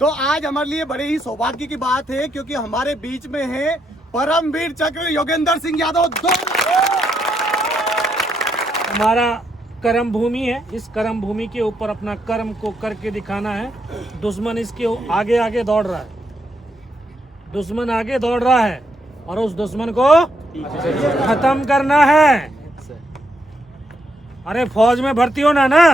तो आज हमारे लिए बड़े ही सौभाग्य की बात है क्योंकि हमारे बीच में है परमवीर चक्र योगेंद्र सिंह यादव। हमारा कर्म भूमि है, इस कर्म भूमि के ऊपर अपना कर्म को करके दिखाना है। दुश्मन इसके आगे आगे दौड़ रहा है, दुश्मन आगे दौड़ रहा है और उस दुश्मन को खत्म करना है। अरे फौज में भर्ती होना ना?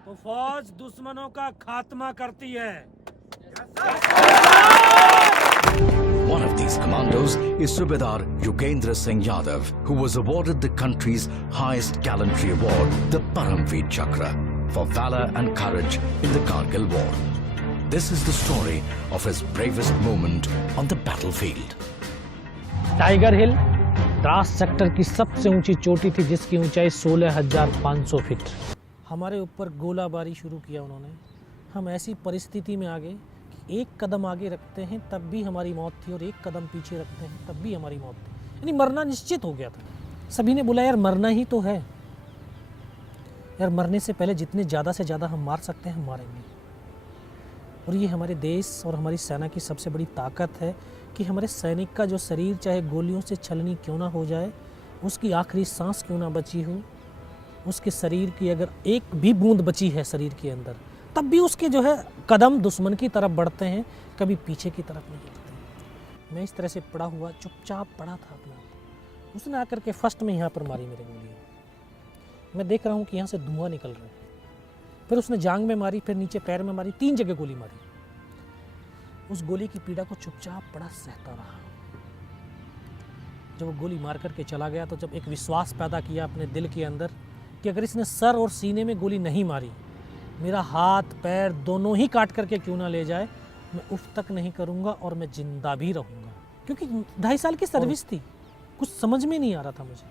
तो फौज दुश्मनों का खात्मा करती है। One of these commandos is Subedar Yogendra Singh Yadav, who was awarded the country's highest gallantry award, the Paramveer Chakra, for valor and courage in the Kargil war. This is the story of his bravest moment on the battlefield. Tiger hill Dras sector की सबसे ऊंची चोटी थी जिसकी ऊंचाई 16,500 feet. हमारे ऊपर गोलाबारी शुरू किया उन्होंने। हम ऐसी परिस्थिति में आ गए कि एक कदम आगे रखते हैं तब भी हमारी मौत थी और एक कदम पीछे रखते हैं तब भी हमारी मौत थी, यानी मरना निश्चित हो गया था। सभी ने बोला यार मरना ही तो है, यार मरने से पहले जितने ज़्यादा से ज़्यादा हम मार सकते हैं हम मारेंगे। और ये हमारे देश और हमारी सेना की सबसे बड़ी ताकत है कि हमारे सैनिक का जो शरीर चाहे गोलियों से छलनी क्यों ना हो जाए, उसकी आखिरी सांस क्यों ना बची हो, उसके शरीर की अगर एक भी बूंद बची है शरीर के अंदर, तब भी उसके जो है कदम दुश्मन की तरफ बढ़ते हैं, कभी पीछे की तरफ नहीं बढ़ते। मैं इस तरह से पड़ा हुआ चुपचाप पड़ा था अपना, उसने आकर के फर्स्ट में यहाँ पर मारी मेरे गोली। मैं देख रहा हूँ कि यहाँ से धुआं निकल रहा है। फिर उसने जांग में मारी, फिर नीचे पैर में मारी, 3 जगह गोली मारी। उस गोली की पीड़ा को चुपचाप पड़ा सहता रहा। जब वो गोली मार करके चला गया तो जब एक विश्वास पैदा किया अपने दिल के अंदर कि अगर इसने सर और सीने में गोली नहीं मारी, मेरा हाथ पैर दोनों ही काट करके क्यों ना ले जाए, मैं उफ तक नहीं करूँगा और मैं जिंदा भी रहूँगा। क्योंकि 2.5 साल की सर्विस थी, कुछ समझ में नहीं आ रहा था मुझे।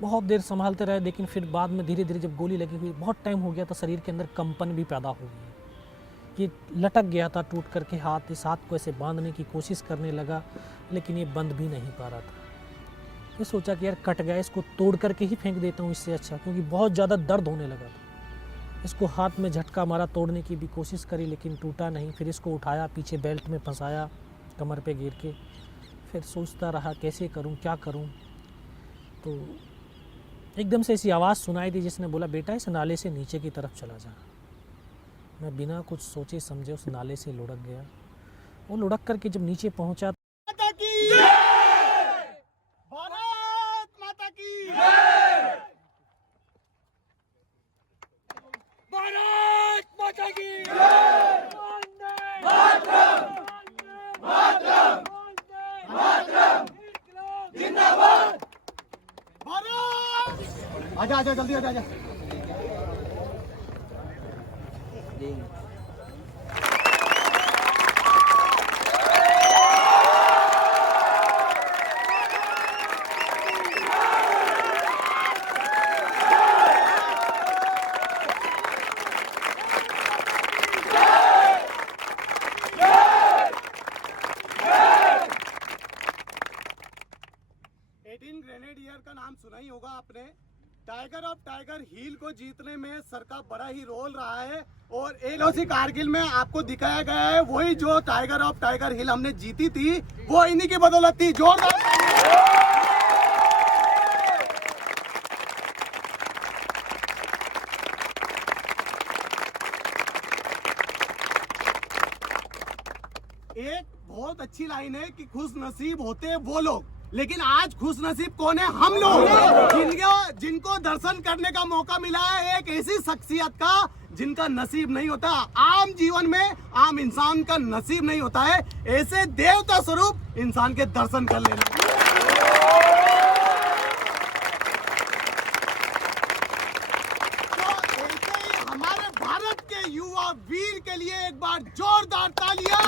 बहुत देर संभालते रहे, लेकिन फिर बाद में धीरे धीरे जब गोली लगी हुई बहुत टाइम हो गया तो शरीर के अंदर कंपन भी पैदा हो गई। ये लटक गया था टूट करके हाथ, इस हाथ को ऐसे बांधने की कोशिश करने लगा लेकिन ये बंद भी नहीं पा रहा था। ये सोचा कि यार कट गया, इसको तोड़ करके ही फेंक देता हूँ इससे अच्छा, क्योंकि बहुत ज़्यादा दर्द होने लगा था। इसको हाथ में झटका मारा, तोड़ने की भी कोशिश करी लेकिन टूटा नहीं। फिर इसको उठाया, पीछे बेल्ट में फंसाया, कमर पे गिर के। फिर सोचता रहा कैसे करूँ, क्या करूँ। तो एकदम से ऐसी आवाज़ सुनाई दी जिसने बोला बेटा इस नाले से नीचे की तरफ चला जा। मैं बिना कुछ सोचे समझे उस नाले से लुढ़क गया। वो लुढ़क करके जब नीचे पहुंचा, माता की भारत माता की भारत माता की जिंदाबाद भारत। आजा आजा जल्दी आजा आजा। ग्रेनेडियर का नाम सुना ही होगा आपने। टाइगर ऑफ टाइगर हिल को जीतने में सर का बड़ा ही रोल रहा है और LOC कारगिल में आपको दिखाया गया है वही जो टाइगर ऑफ टाइगर हिल हमने जीती थी वो इन्हीं की बदौलत थी। जोरदार एक बहुत अच्छी लाइन है कि खुश नसीब होते हैं वो लोग, लेकिन आज खुश नसीब कौन है? हम लोग जिनको दर्शन करने का मौका मिला है एक ऐसी शख्सियत का जिनका नसीब नहीं होता, आम जीवन में आम इंसान का नसीब नहीं होता है ऐसे देवता स्वरूप इंसान के दर्शन कर लेना। तो ऐसे ही हमारे भारत के युवा वीर के लिए एक बार जोरदार तालियां।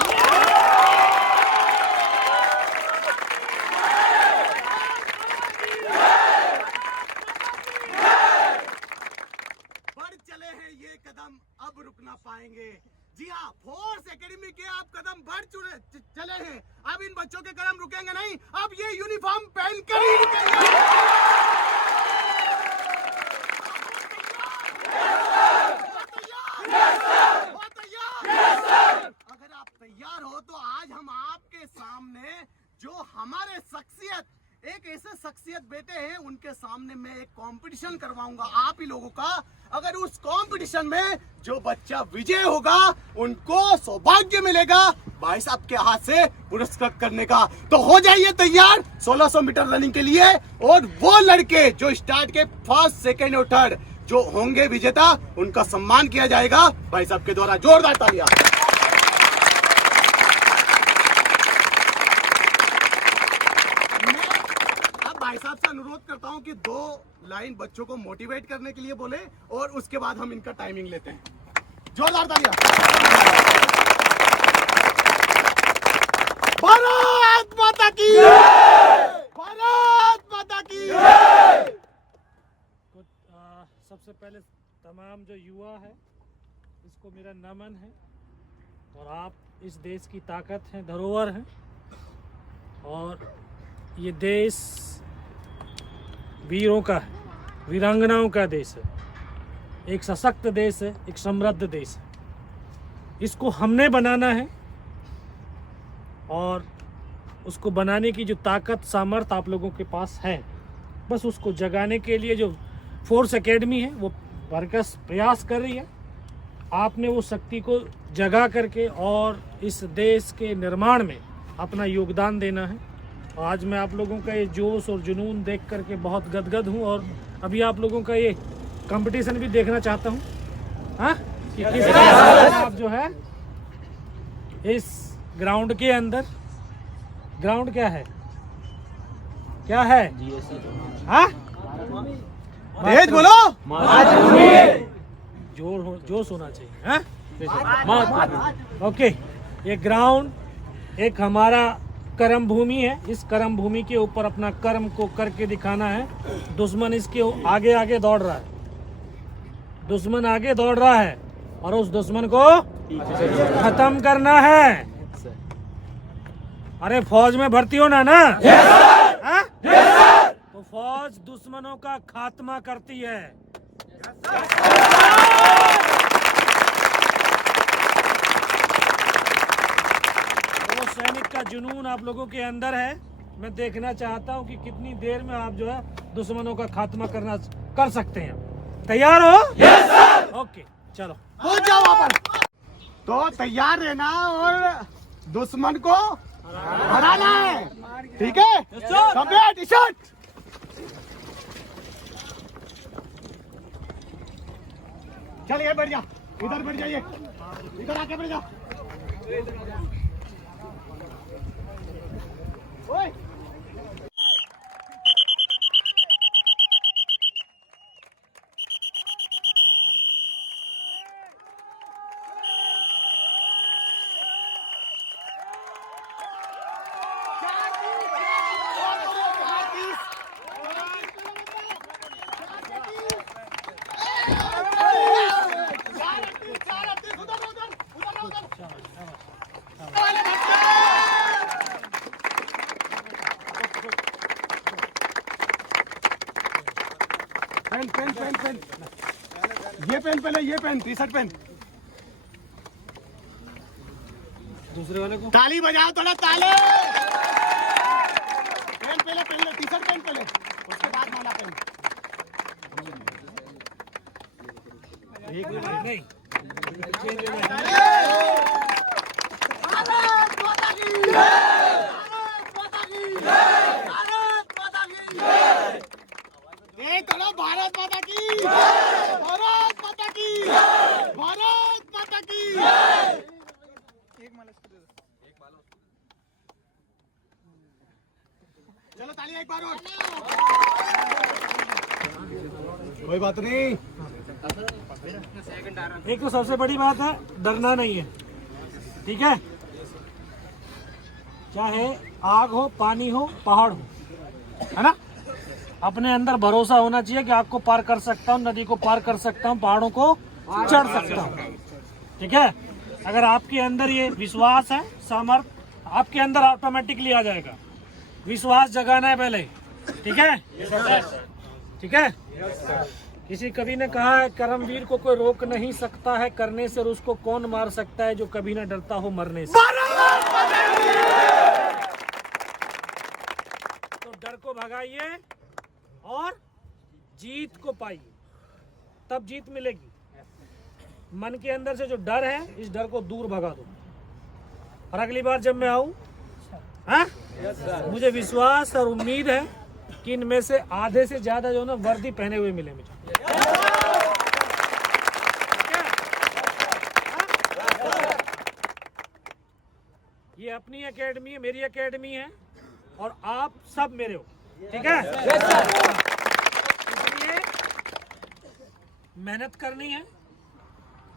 ये कदम अब रुक ना पाएंगे। जी हाँ, फोर्स एकेडमी के आप कदम बढ़ चले हैं, अब इन बच्चों के कदम रुकेंगे नहीं, अब ये यूनिफॉर्म पहन कर ही रुकेंगे। आपके सामने मैं एक कंपटीशन करवाऊंगा आप ही लोगों का। अगर उस कंपटीशन में जो बच्चा विजय होगा उनको सौभाग्य मिलेगा भाई साहब के हाथ से पुरस्कृत करने का। तो हो जाइए तैयार 1600 मीटर रनिंग के लिए। और वो लड़के जो स्टार्ट के फर्स्ट, सेकेंड और थर्ड जो होंगे विजेता, उनका सम्मान किया जाएगा भाई साहब के द्वारा। जोरदार तालियां। भाई साहब से अनुरोध करता हूं कि 2 लाइन बच्चों को मोटिवेट करने के लिए बोले और उसके बाद हम इनका टाइमिंग लेते हैं। जोरदार तालियां। भारत माता की जय! भारत माता की जय! सबसे पहले तमाम जो युवा है इसको मेरा नमन है। और आप इस देश की ताकत हैं, धरोहर हैं। और ये देश वीरों का है, वीरांगनाओं का देश है, एक सशक्त देश है, एक समृद्ध देश है। इसको हमने बनाना है और उसको बनाने की जो ताकत, सामर्थ्य आप लोगों के पास है, बस उसको जगाने के लिए जो फोर्स एकेडमी है वो भरकस प्रयास कर रही है। आपने वो शक्ति को जगा करके और इस देश के निर्माण में अपना योगदान देना है। आज मैं आप लोगों का ये जोश और जुनून देख करके बहुत गदगद हूँ। और अभी आप लोगों का ये कंपटीशन भी देखना चाहता हूँ, हाँ, कि किस तरह आप जो है इस ग्राउंड के अंदर, ग्राउंड क्या है, क्या है, हाँ, तेज बोलो, जोश होना चाहिए, हाँ? ओके, ये ग्राउंड एक हमारा कर्म भूमि है। इस कर्म भूमि के ऊपर अपना कर्म को करके दिखाना है। दुश्मन इसके आगे आगे दौड़ रहा है, दुश्मन आगे दौड़ रहा है और उस दुश्मन को खत्म करना है। अरे फौज में भर्ती होना ना, हाँ? तो फौज दुश्मनों का खात्मा करती है। सैनिक का जुनून आप लोगों के अंदर है। मैं देखना चाहता हूं कि कितनी देर में आप जो है दुश्मनों का खात्मा कर सकते हैं। तैयार हो? Yes sir. ओके, चलो पहुंच जाओ वहां पर। तो तैयार रहना और दुश्मन को हराना है, ठीक है? सफेद टी शर्ट, चलिए बैठ जा, इधर बैठ जाइए, इधर आके बैठ जा। ओए पेन ये पेन पहले, ये पेन, टी शर्ट पेन। दूसरे वाले को ताली बजाओ, थोड़ा ताली। पेन पहले, पहले टी शर्ट पेन पहले, उसके बाद माला पेन। एक मिनट नहीं, भारत माता की जय! भारत माता की जय! भारत माता की जय! भारत माता की जय! भारत माता की जय! भारत माता की जय! चलो तालियां एक बार और। कोई बात नहीं। एक तो सबसे बड़ी बात है, डरना नहीं है, ठीक है? चाहे आग हो, पानी हो, पहाड़ हो, है ना? अपने अंदर भरोसा होना चाहिए कि आग को पार कर सकता हूँ, नदी को पार कर सकता हूँ, पहाड़ों को चढ़ सकता हूँ, ठीक है? अगर आपके अंदर ये विश्वास है, सामर्थ्य आपके अंदर ऑटोमेटिकली आ जाएगा। विश्वास जगाना है पहले, ठीक है? ठीक है? किसी कवि ने कहा है, कर्मवीर को कोई रोक नहीं सकता है करने से, और उसको कौन मार सकता है जो कभी न डरता हो मरने से। तो डर को भगाइए और जीत को पाइए, तब जीत मिलेगी। मन के अंदर से जो डर है, इस डर को दूर भगा दो, और अगली बार जब मैं आऊं, हाँ, मुझे विश्वास और उम्मीद है कि इनमें से आधे से ज्यादा जो ना वर्दी पहने हुए मिले मुझे। ये अपनी एकेडमी है, मेरी एकेडमी है, और आप सब मेरे हो, ठीक है? इसलिए मेहनत करनी है,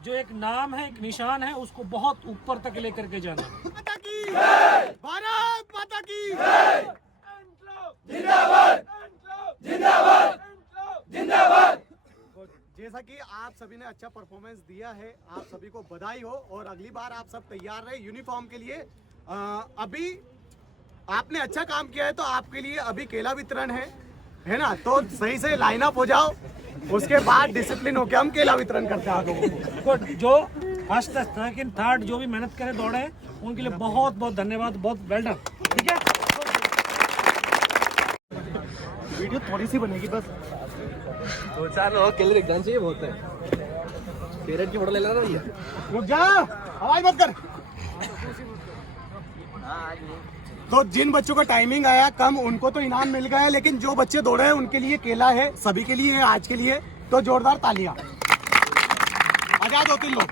जो एक नाम है, एक निशान है, उसको बहुत ऊपर तक लेकर के जाना है। माता की जय, भारत माता की जय, जिंदाबाद जिंदाबाद जिंदाबाद। जैसा कि आप सभी ने अच्छा परफॉर्मेंस दिया है, आप सभी को बधाई हो, और अगली बार आप सब तैयार रहे यूनिफॉर्म के लिए। अभी आपने अच्छा काम किया है तो आपके लिए अभी केला वितरण है ना, तो सही से लाइन अप हो जाओ, उसके बाद डिसिप्लिन होके हम केला वितरण करते हैं आगे। देखो, जो फर्स्ट सेकंड थर्ड जो भी मेहनत करे दौड़े हैं, उनके लिए बहुत बहुत धन्यवाद, बहुत वेल डन, ठीक है? वीडियो थोड़ी सी बनेगी बस, 2-4 लोग केले दिख जाने चाहिए, बहुत है। पेरेंट की फोटो ले लेना भैया। रुक जा, आवाज मत कर। तो जिन बच्चों का टाइमिंग आया कम, उनको तो इनाम मिल गया है, लेकिन जो बच्चे दौड़े हैं उनके लिए केला है, सभी के लिए है आज के लिए, तो जोरदार तालियां। आजाद हो 3 लोग।